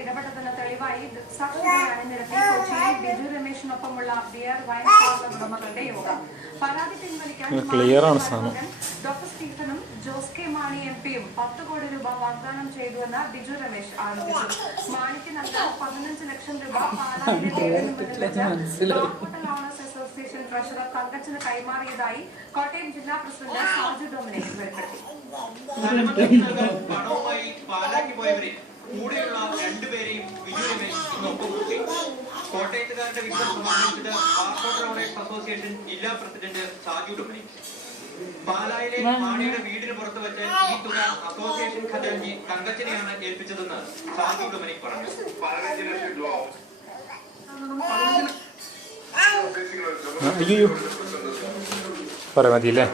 ഇടപെട്ടതിന് തെളിവായി സാക്ഷികളെ അണിനിരത്തി കൊച്ചിയിൽ ബിജു രമേശിനൊപ്പമുള്ള ബിയർ വൈൻ പാർലർ ഉടമകളുടെ യോഗം. പരാതി പിൻവലിക്കാൻ ഡോക്ടർ സ്റ്റീഫനും ജോസ് കെ മാണി എംപിയും 10 കോടി രൂപ വാഗ്ദാനം ചെയ്തുവെന്ന് ബിജു രമേശ് ആരോപിച്ചു. മാണിക്ക് നൽകാൻ 15 ലക്ഷം രൂപ പാലായിലെ ഹോട്ടൽ ഓണേഴ്സ് അസോസിയേഷൻ ട്രഷറർ തങ്കച്ചന് കൈമാറിയതായി കോട്ടയം ജില്ലാ പ്രസിഡന്റ് സാജു ഡൊമിനിക് വെളിപ്പെടുത്തി. കൂടെയുള്ള രണ്ടുപേരെയും ബിജു രമേശ് ഇന്നൊപ്പം കൂട്ടി. കോട്ടയത്തുകാരുടെ വിഷയം സമാഹരിച്ചത് ഹോട്ടൽ ഓണേഴ്സ് അസോസിയേഷൻ ജില്ലാ പ്രസിഡന്റ് സാജു ഡൊമിനിക്. പാലായിലെ മാണിയുടെ വീടിന് പുറത്ത് വെച്ച് ഈ തുക അസോസിയേഷൻ ഖജാൻജി തങ്കച്ചനെയാണ് ഏൽപ്പിച്ചതെന്ന് സാജു ഡൊമിനിക് പറഞ്ഞു. പറയാ മതിയല്ലേ?